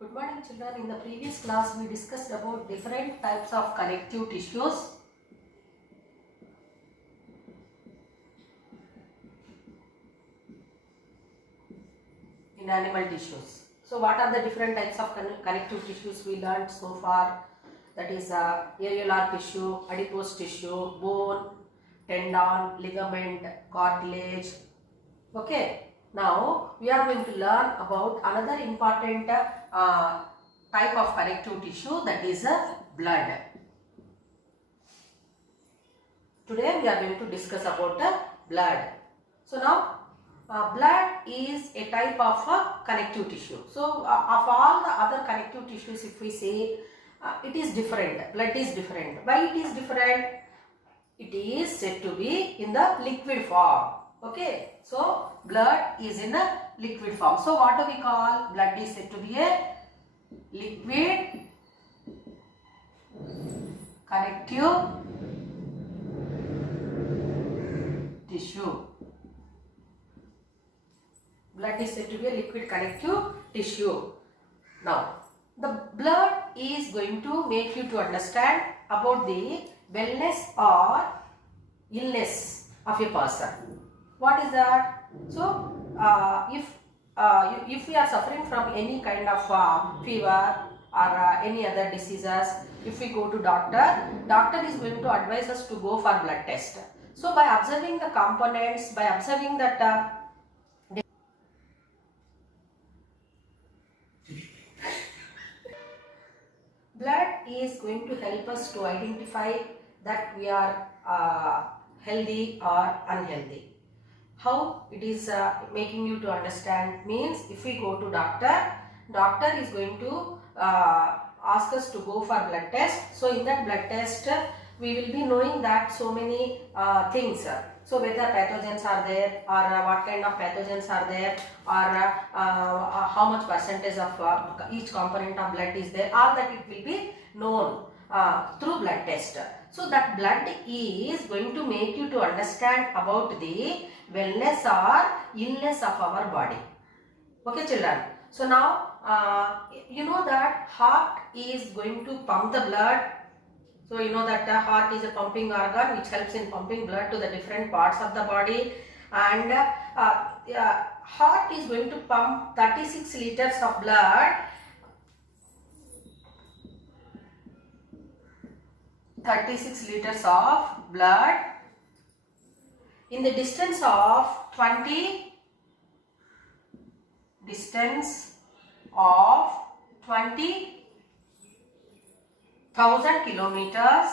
Good morning children. In the previous class we discussed about different types of connective tissues. In animal tissues. So what are the different types of connective tissues we learned so far? That is areolar tissue, adipose tissue, bone, tendon, ligament, cartilage. Okay. Now we are going to learn about another important type of connective tissue, that is blood. Today we are going to discuss about blood. So now blood is a type of connective tissue. So of all the other connective tissues, if we say it is different, blood is different. Why it is different? It is said to be in the liquid form. Okay, so blood is in a liquid form. So what do we call? Blood is said to be a liquid connective tissue. Blood is said to be a liquid connective tissue. Now, the blood is going to make you to understand about the wellness or illness of a person. What is that? So, if we are suffering from any kind of fever or any other diseases, if we go to doctor is going to advise us to go for blood test. So, by observing the components, by observing that blood is going to help us to identify that we are healthy or unhealthy. How it is making you to understand means, if we go to doctor is going to ask us to go for blood test. So in that blood test we will be knowing that so many things. So whether pathogens are there, or what kind of pathogens are there, or how much percentage of each component of blood is there, all that it will be known through blood test. So that blood is going to make you to understand about the wellness or illness of our body. Okay children. So now you know that heart is going to pump the blood. So you know that the heart is a pumping organ which helps in pumping blood to the different parts of the body, and heart is going to pump 36 liters of blood. 36 liters of blood in the distance of 20,000 kilometers.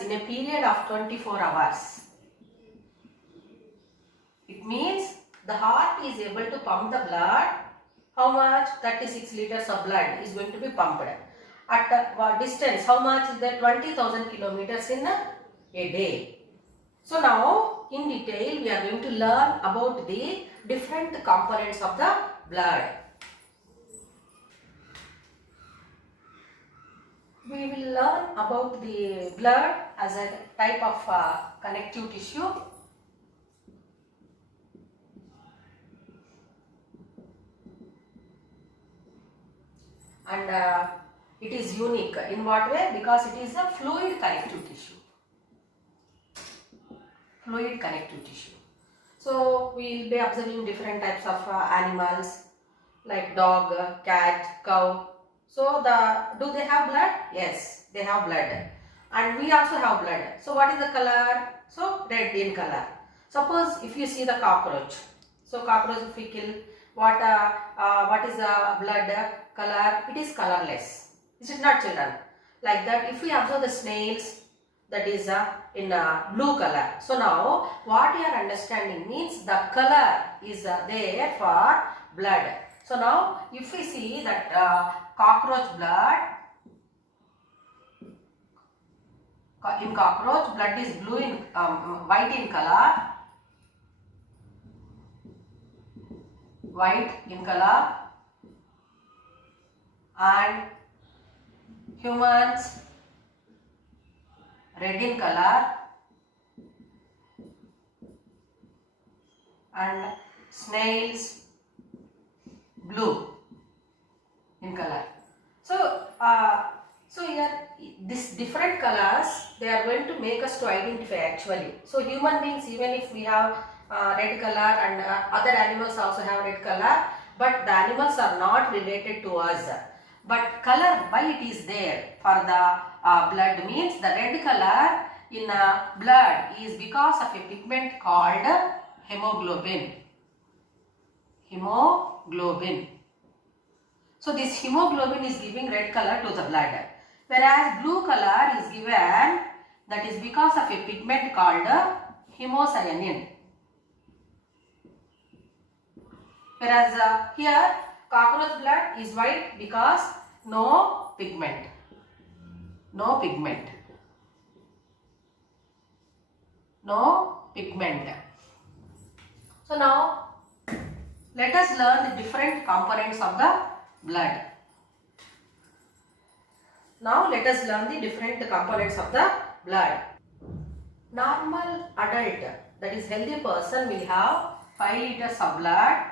In a period of 24 hours. It means the heart is able to pump the blood. How much? 36 liters of blood is going to be pumped. At a distance, how much is that? 20,000 kilometers in a day. So now in detail we are going to learn about the different components of the blood. We will learn about the blood as a type of connective tissue. And it is unique. In what way? Because it is a fluid connective tissue. Fluid connective tissue. So we will be observing different types of animals like dog, cat, cow. So do they have blood? Yes, they have blood. And we also have blood. So what is the color? So red in color. Suppose if you see the cockroach. So cockroach, if we kill, what is the blood color? It is colorless. Is it not children? Like that, if we observe the snails, that is in blue color. So now what you are understanding means the color is there for blood. So now if we see that cockroach blood, in cockroach blood is blue in white in color. White in color, and humans red in color, and snails blue in color. So here this different colors, they are going to make us to identify actually. So human beings, even if we have red color, and other animals also have red color, but the animals are not related to us. But color, why it is there for the blood, means the red color in blood is because of a pigment called hemoglobin. Hemoglobin. So this hemoglobin is giving red color to the blood, whereas blue color is given, that is because of a pigment called hemocyanin. Whereas here cockroach blood is white because no pigment. No pigment. No pigment. So now let us learn the different components of the blood. Now let us learn the different components of the blood. Normal adult, that is healthy person, will have 5 liters of blood.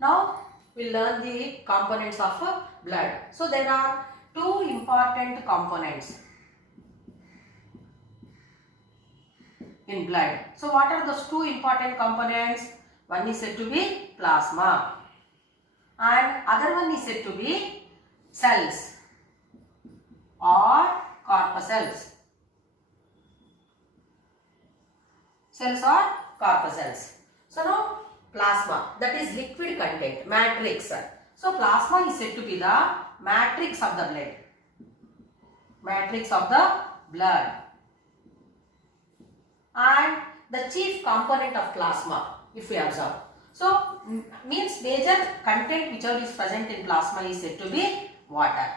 Now we will learn the components of blood. So there are 2 important components in blood. So what are those 2 important components? One is said to be plasma, and other one is said to be cells or corpuscles. Cells or corpuscles. So now plasma, that is liquid content, matrix. So plasma is said to be the matrix of the blood. Matrix of the blood. And the chief component of plasma, if we observe. So means major content whichever is present in plasma is said to be water.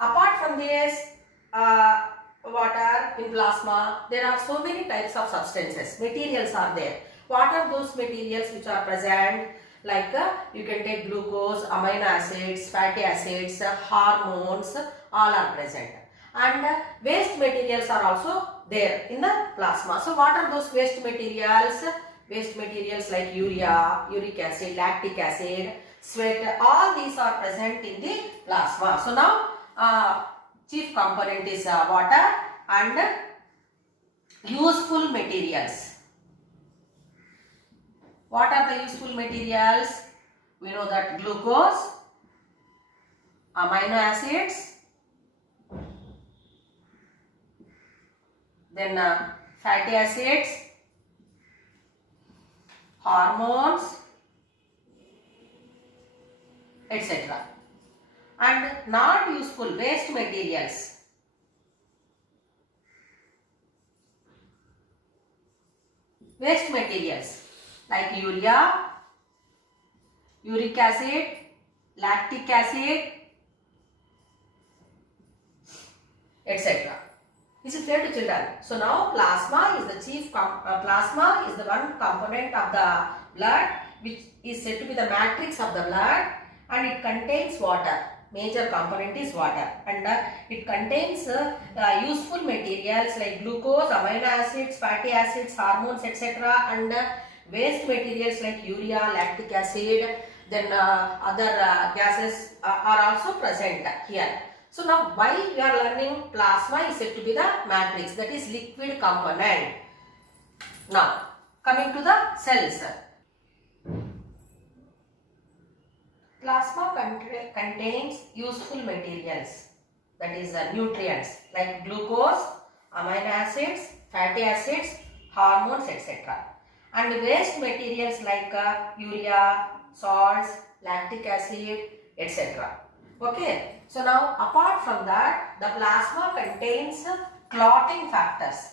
Apart from this water in plasma, there are so many types of substances, materials are there. What are those materials which are present? Like you can take glucose, amino acids, fatty acids, hormones, all are present. And waste materials are also there in the plasma. So what are those waste materials? Waste materials like urea, uric acid, lactic acid, sweat, all these are present in the plasma. So now chief component is water and useful materials. What are the useful materials? We know that glucose, amino acids, then fatty acids, hormones, etc. And not useful waste materials. Waste materials like urea, uric acid, lactic acid, etc. Is it clear to children? So now plasma is the chief plasma is the one component of the blood which is said to be the matrix of the blood, and it contains water. Major component is water, and it contains useful materials like glucose, amino acids, fatty acids, hormones, etc. and waste materials like urea, lactic acid, then other gases are also present here. So now why we are learning plasma is said to be the matrix, that is liquid component. Now coming to the cells. Plasma contains useful materials, that is nutrients like glucose, amino acids, fatty acids, hormones, etc. And waste materials like urea, salts, lactic acid, etc. Okay. So now apart from that, the plasma contains clotting factors.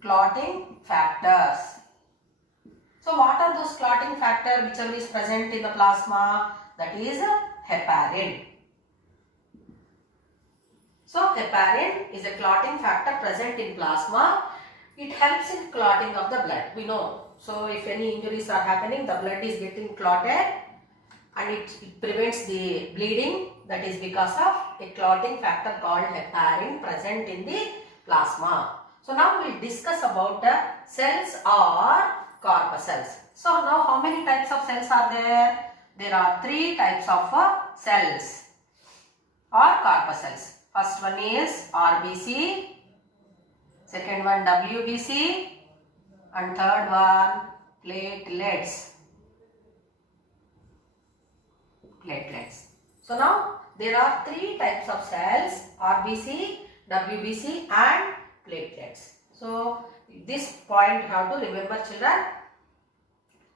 Clotting factors. So what are those clotting factors which is present in the plasma? That is heparin. So heparin is a clotting factor present in plasma. It helps in clotting of the blood. We know. So if any injuries are happening, the blood is getting clotted. and it prevents the bleeding. That is because of a clotting factor called heparin present in the plasma. So now we will discuss about the cells or corpuscles. So now how many types of cells are there? There are 3 types of cells or corpuscles. First one is RBC, second one WBC, and third one platelets. So now there are 3 types of cells: RBC, WBC and platelets. So this point you have to remember, children,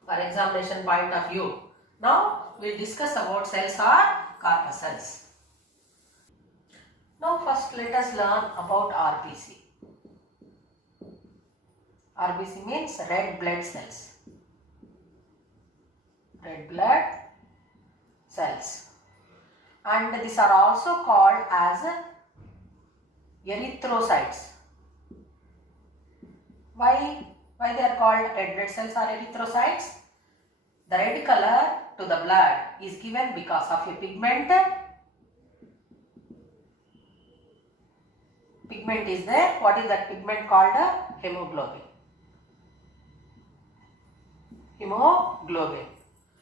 for examination point of view. Now we will discuss about cells or corpuscles. Now first let us learn about RBC. RBC means red blood cells. Red blood cells. And these are also called as erythrocytes. Why they are called red blood cells or erythrocytes? The red color to the blood is given because of a pigment. Pigment is there. What is that pigment called? Hemoglobin. Hemoglobin.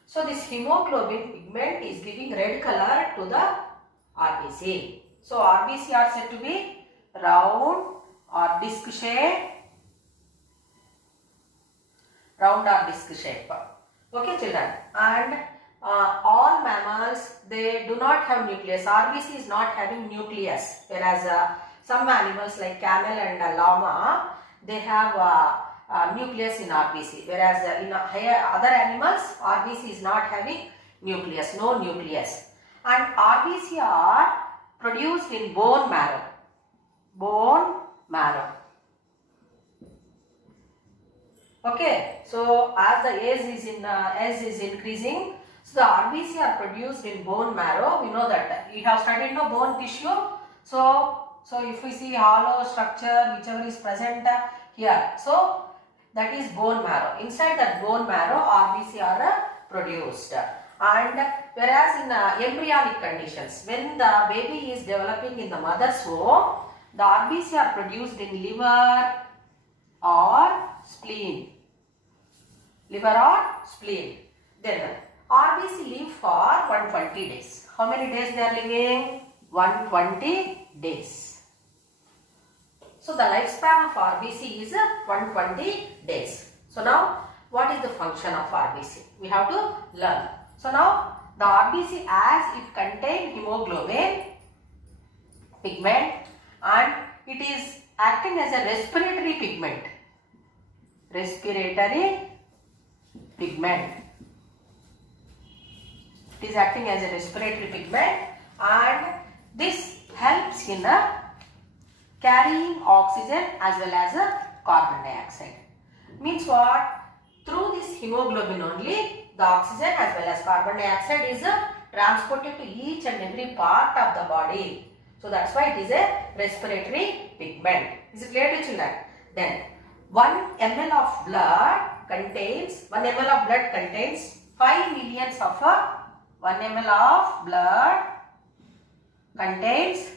So this hemoglobin pigment is giving red color to the RBC. So RBC are said to be round or disc shape. Round or disc shape. Okay, children. And all mammals, they do not have nucleus. RBC is not having nucleus. Whereas some animals like camel and llama, they have nucleus in RBC. Whereas in other animals, RBC is not having nucleus, no nucleus. And RBC are produced in bone marrow. Bone marrow. Okay, so as the age is increasing, so the RBC are produced in bone marrow. We know that. We have studied no bone tissue. So if we see hollow structure, whichever is present here, so that is bone marrow. Inside that bone marrow, RBC are produced. And whereas in embryonic conditions, when the baby is developing in the mother's womb, the RBC are produced in liver or spleen. Liver or spleen. Then RBC live for 120 days. How many days they are living? 120 days. So the lifespan of RBC is 120 days. So now what is the function of RBC? We have to learn. So now the RBC, as it contains hemoglobin pigment and it is acting as a respiratory pigment. Respiratory pigment. It is acting as a respiratory pigment and this helps in carrying oxygen as well as carbon dioxide. Means what? Through this hemoglobin only, the oxygen as well as carbon dioxide is transported to each and every part of the body. So that's why it is a respiratory pigment. Is it clear to children? Then 1 ml of blood contains 5 millions of 1 ml of blood contains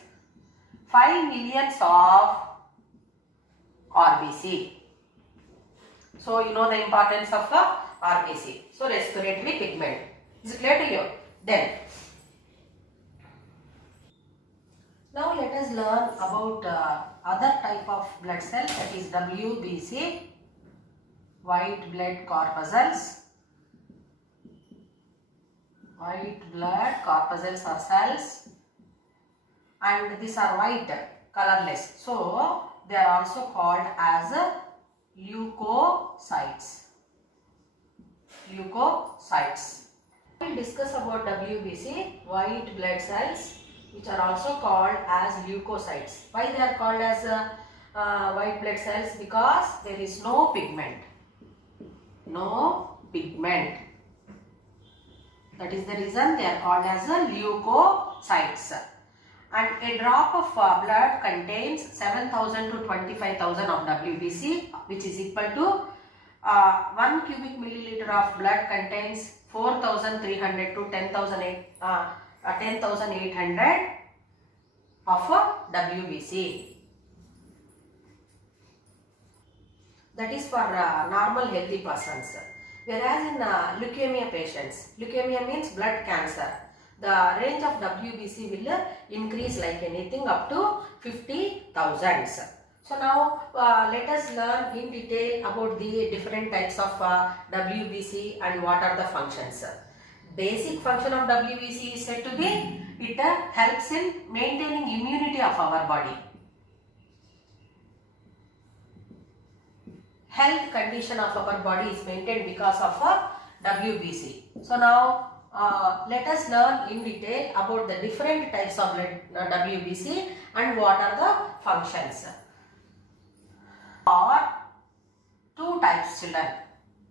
5 millions of RBC. So you know the importance of RBC. So respiratory pigment. Is it clear to you? Then now let us learn about other type of blood cell, that is WBC, white blood corpuscles. White blood corpuscles are cells and these are white, colorless. So they are also called as leukocytes. Leukocytes. We will discuss about WBC, white blood cells, which are also called as leukocytes. Why they are called as white blood cells? Because there is no pigment. No pigment. That is the reason they are called as leukocytes. And a drop of blood contains 7,000 to 25,000 of WBC, which is equal to 1 cubic milliliter of blood contains 4,300 to 10,800 of WBC. That is for normal healthy persons. Whereas in leukemia patients, leukemia means blood cancer, the range of WBC will increase like anything up to 50,000. So now let us learn in detail about the different types of WBC and what are the functions. Basic function of WBC is said to be it helps in maintaining immunity of our body. Health condition of our body is maintained because of WBC. So now let us learn in detail about the different types of WBC and what are the functions. There are two types, children,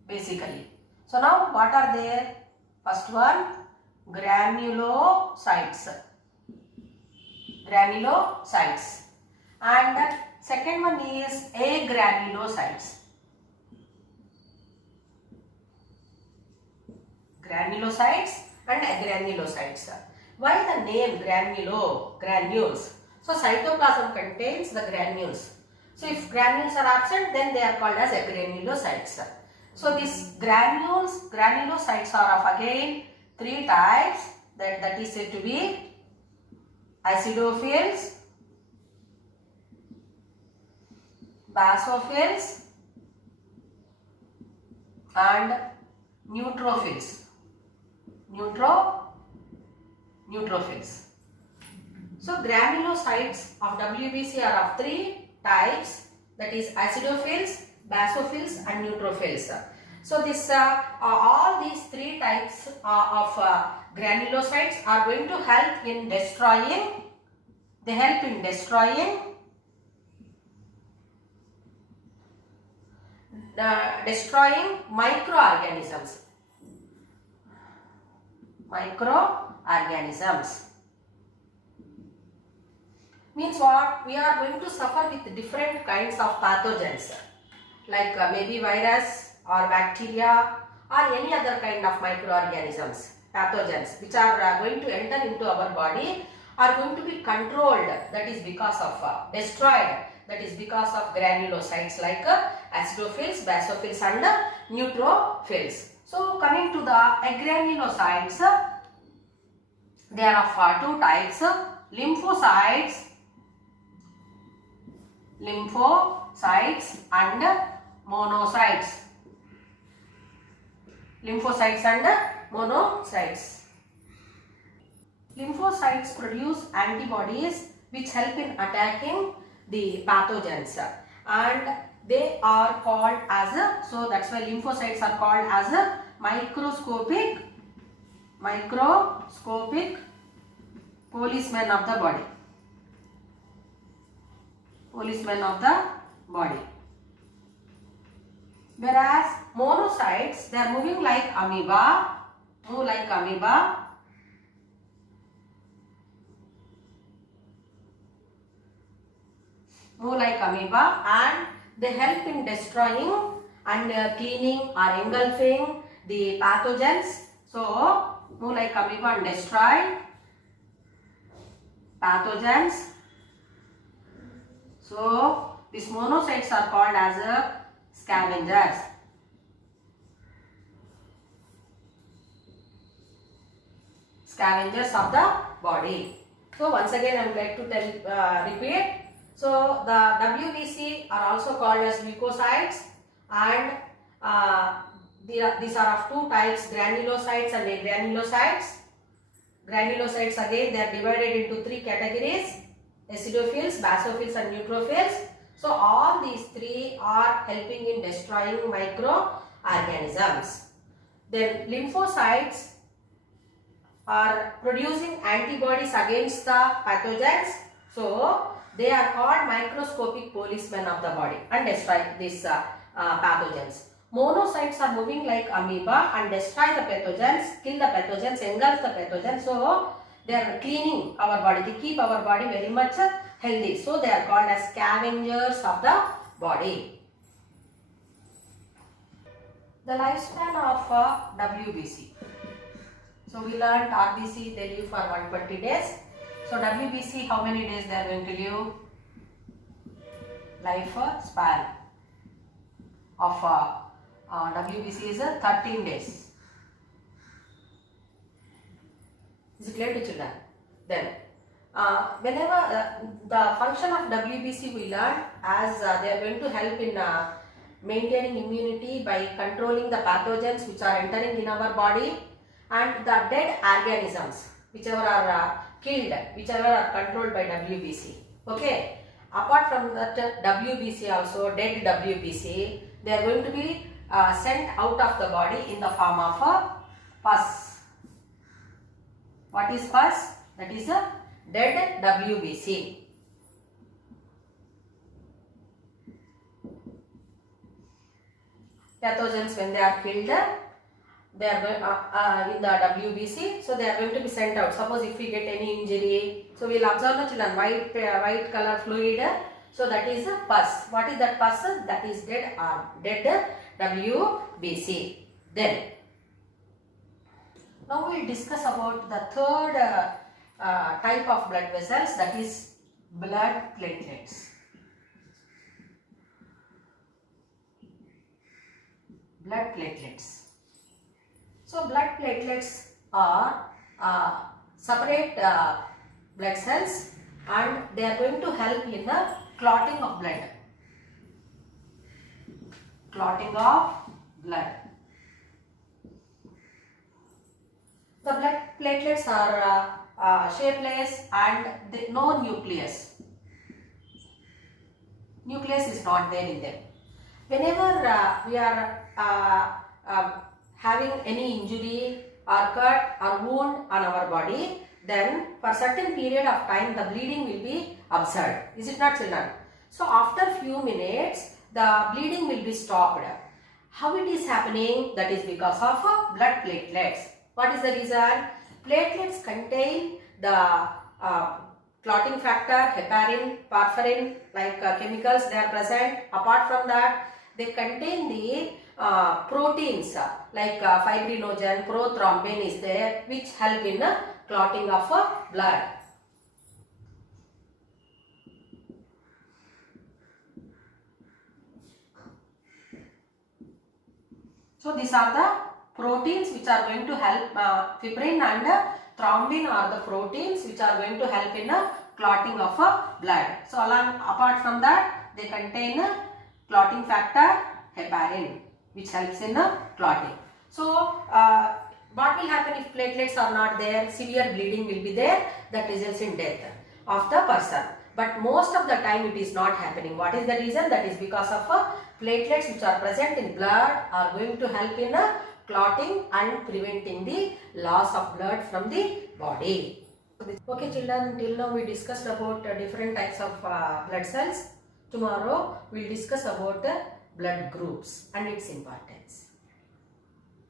basically. So now what are there? First one, granulocytes. Granulocytes. And second one is agranulocytes. Granulocytes and agranulocytes. Why the name granules? So cytoplasm contains the granules. So if granules are absent, then they are called as agranulocytes. So these granulocytes are of again three types. That is said to be acidophils, basophils and neutrophils. Neutrophils. So granulocytes of WBC are of three types, that is acidophils, basophils and neutrophils. So this all these three types of granulocytes are going to help in destroying. They help in destroying microorganisms. Means what? We are going to suffer with different kinds of pathogens like maybe virus or bacteria or any other kind of microorganisms, pathogens which are going to enter into our body are going to be controlled, that is because of destroyed, that is because of granulocytes like acidophils, basophils and neutrophils. So coming to the agranulocytes, there are two types, lymphocytes and monocytes. Lymphocytes produce antibodies which help in attacking the pathogens, and they are called as so that's why lymphocytes are called as microscopic policemen of the body. Whereas monocytes, they are moving like amoeba, and they help in destroying and cleaning or engulfing the pathogens. So move like amoeba and destroy pathogens. So these monocytes are called as scavengers. Scavengers of the body. So once again I would like to repeat. So the WBC are also called as leukocytes, and these are of two types, granulocytes and agranulocytes. Granulocytes again they are divided into three categories, acidophils, basophils and neutrophils. So all these three are helping in destroying microorganisms. Then lymphocytes are producing antibodies against the pathogens. So they are called microscopic policemen of the body and destroy these pathogens. Monocytes are moving like amoeba and destroy the pathogens, kill the pathogens, engulf the pathogens. So they are cleaning our body. They keep our body very much healthy. So they are called as scavengers of the body. The lifespan of WBC. So we learned RBC, they live for 120 days. So WBC, how many days they are going to live? Life span of WBC is 13 days. Is it clear to children? Then, whenever the function of WBC we learn as they are going to help in maintaining immunity by controlling the pathogens which are entering in our body, and the dead organisms whichever are killed, whichever are controlled by WBC. Okay. Apart from that WBC also, dead WBC, they are going to be sent out of the body in the form of a pus. What is pus? That is a dead WBC. Pathogens, when they are killed, they are going in the WBC, so they are going to be sent out. Suppose if we get any injury, so we will observe the children white color fluid, so that is a pus. What is that pus? That is dead WBC. Then now we will discuss about the third type of blood vessels, that is blood platelets. Blood platelets. So blood platelets are separate blood cells, and they are going to help in the clotting of blood. Clotting of blood. The blood platelets are shapeless and no nucleus. Nucleus is not there in them. Whenever we are having any injury or cut or wound on our body, then for certain period of time the bleeding will be observed. Is it not, children? So after few minutes the bleeding will be stopped. How it is happening? That is because of blood platelets. What is the reason? Platelets contain the clotting factor, heparin, porphyrin, like chemicals they are present. Apart from that, they contain the proteins like fibrinogen, prothrombin is there, which help in clotting of blood. So these are the proteins which are going to help, fibrin and thrombin are the proteins which are going to help in clotting of blood. So apart from that, they contain clotting factor, heparin, which helps in clotting. So what will happen if platelets are not there? Severe bleeding will be there, that results in death of the person. But most of the time it is not happening. What is the reason? That is because of platelets which are present in blood are going to help in clotting and preventing the loss of blood from the body. Okay children, till now we discussed about different types of blood cells. Tomorrow we will discuss about blood groups and its importance.